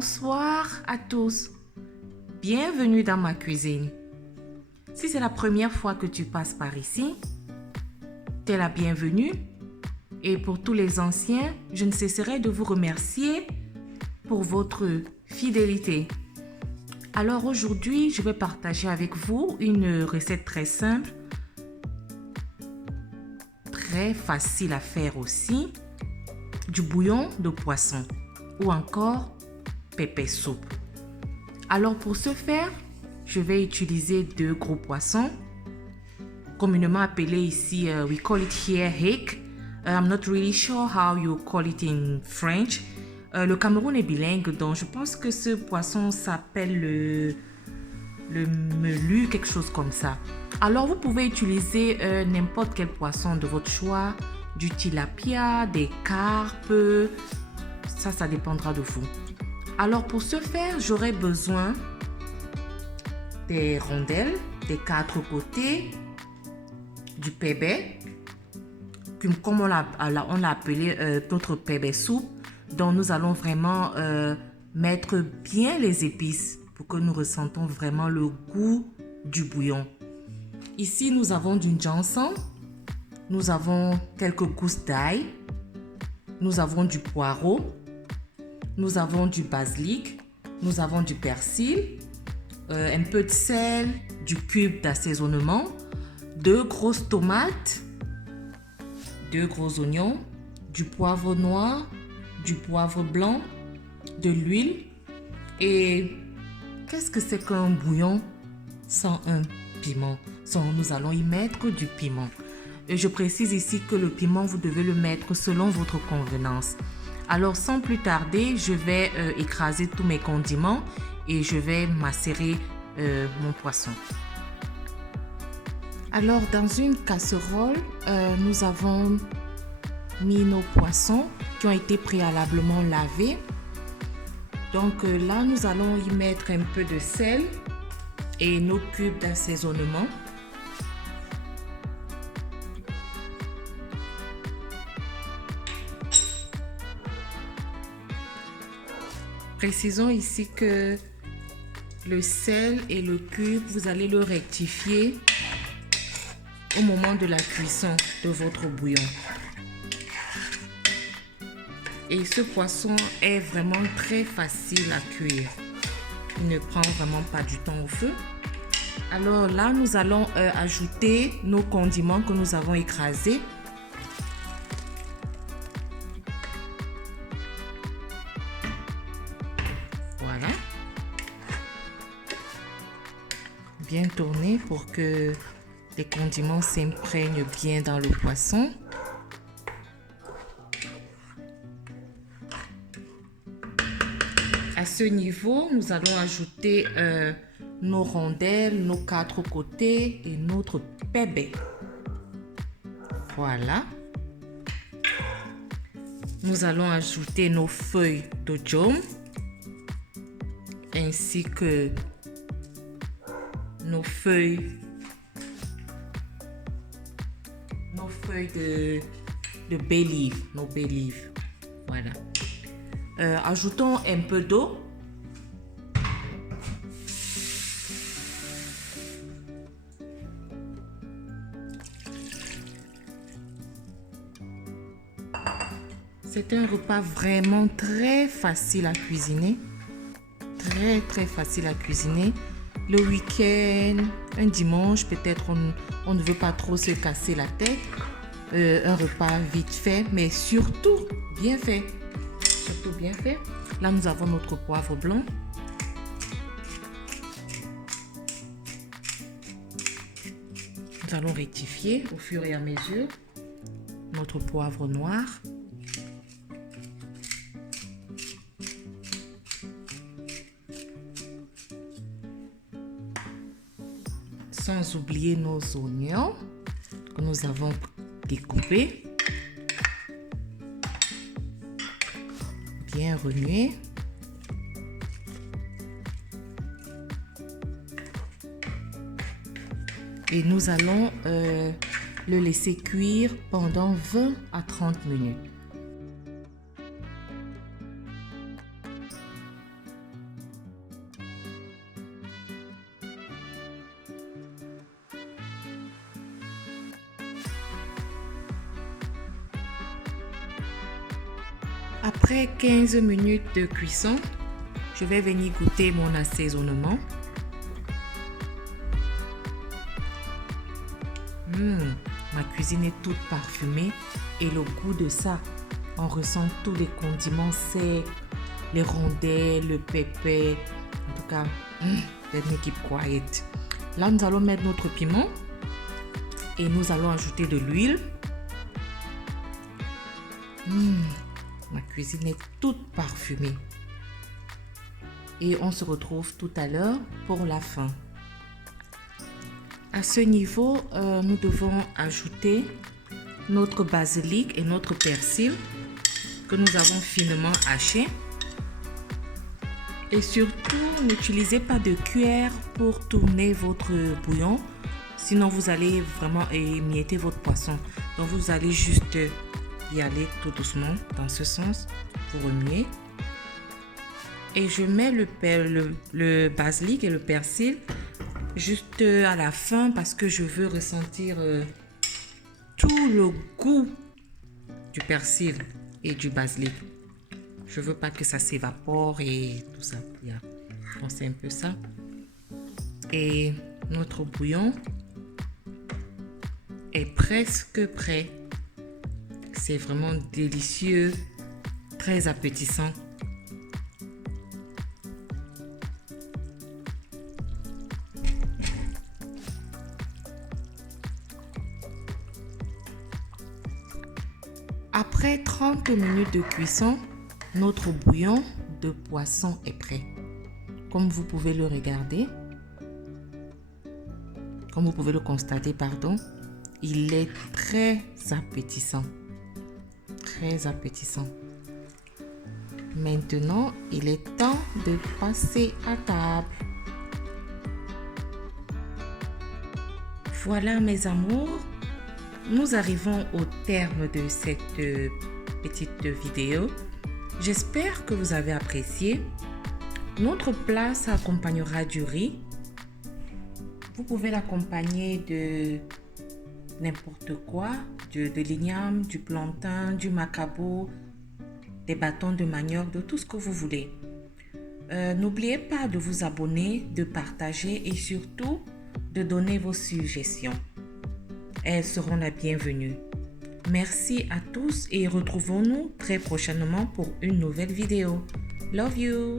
Bonsoir à tous. Bienvenue dans ma cuisine. Si c'est la première fois que tu passes par ici, t'es la bienvenue. Et pour tous les anciens, je ne cesserai de vous remercier pour votre fidélité. Alors aujourd'hui, je vais partager avec vous une recette très simple, très facile à faire aussi, du bouillon de poisson ou encore pépé soupe. Alors pour ce faire, je vais utiliser 2 gros poissons, communément appelés ici, we call it here hake. I'm not really sure how you call it in French. Le Cameroun est bilingue, donc je pense que ce poisson s'appelle le melu, quelque chose comme ça. Alors vous pouvez utiliser n'importe quel poisson de votre choix, du tilapia, des carpes, ça dépendra de vous. Alors pour ce faire, j'aurai besoin des rondelles des 4 côtés, du pébé, comme on l'a appelé notre pébé soupe, dont nous allons vraiment mettre bien les épices pour que nous ressentons vraiment le goût du bouillon. Ici, nous avons du janson, nous avons quelques gousses d'ail, nous avons du poireau, nous avons du basilic, nous avons du persil, un peu de sel, du cube d'assaisonnement, 2 grosses tomates, 2 gros oignons, du poivre noir, du poivre blanc, de l'huile. Et qu'est-ce que c'est qu'un bouillon sans un piment? Nous allons y mettre du piment. Et je précise ici que le piment, vous devez le mettre selon votre convenance. Alors sans plus tarder, je vais écraser tous mes condiments et je vais macérer mon poisson. Alors dans une casserole, nous avons mis nos poissons qui ont été préalablement lavés. Donc là, nous allons y mettre un peu de sel et nos cubes d'assaisonnement. Précisons ici que le sel et le cube, vous allez le rectifier au moment de la cuisson de votre bouillon. Et ce poisson est vraiment très facile à cuire. Il ne prend vraiment pas du temps au feu. Alors là, nous allons ajouter nos condiments que nous avons écrasés. Voilà. Bien tourner pour que les condiments s'imprègnent bien dans le poisson. À ce niveau, nous allons ajouter nos rondelles, nos 4 côtés et notre pébé. Voilà. Nous allons ajouter nos feuilles de djom ainsi que nos feuilles de bay leaf, nos bay leaf. Voilà. Ajoutons un peu d'eau. C'est un repas vraiment très facile à cuisiner. Très facile à cuisiner. Le week-end, un dimanche, peut-être on ne veut pas trop se casser la tête. Un repas vite fait, mais surtout bien fait. Surtout bien fait. Là, nous avons notre poivre blanc. Nous allons rectifier au fur et à mesure notre poivre noir. Sans oublier nos oignons que nous avons découpés. Bien remuer. Et nous allons le laisser cuire pendant 20 à 30 minutes. Après 15 minutes de cuisson, je vais venir goûter mon assaisonnement. Ma cuisine est toute parfumée et le goût de ça, on ressent tous les condiments secs, les rondelles, le pépé. En tout cas, let me keep quiet. Là, nous allons mettre notre piment et nous allons ajouter de l'huile. Ma cuisine est toute parfumée. Et on se retrouve tout à l'heure pour la fin. À ce niveau, nous devons ajouter notre basilic et notre persil que nous avons finement haché. Et surtout, n'utilisez pas de cuillère pour tourner votre bouillon. Sinon, vous allez vraiment émietter votre poisson. Donc, vous allez juste y aller tout doucement dans ce sens pour remuer. Et je mets le basilic et le persil juste à la fin parce que je veux ressentir tout le goût du persil et du basilic. Je veux pas que ça s'évapore et tout ça. Donc c'est un peu ça. Et notre bouillon est presque prêt. C'est vraiment délicieux, très appétissant. Après 30 minutes de cuisson, notre bouillon de poisson est prêt. Comme vous pouvez le regarder, comme vous pouvez le constater, il est très appétissant. Très appétissant. Maintenant, il est temps de passer à table. Voilà mes amours, nous arrivons au terme de cette petite vidéo. J'espère que vous avez apprécié. Notre plat s'accompagnera du riz. Vous pouvez l'accompagner de n'importe quoi, de l'igname, du plantain, du macabo, des bâtons de manioc, de tout ce que vous voulez. N'oubliez pas de vous abonner, de partager et surtout de donner vos suggestions. Elles seront la bienvenue. Merci à tous et retrouvons-nous très prochainement pour une nouvelle vidéo. Love you!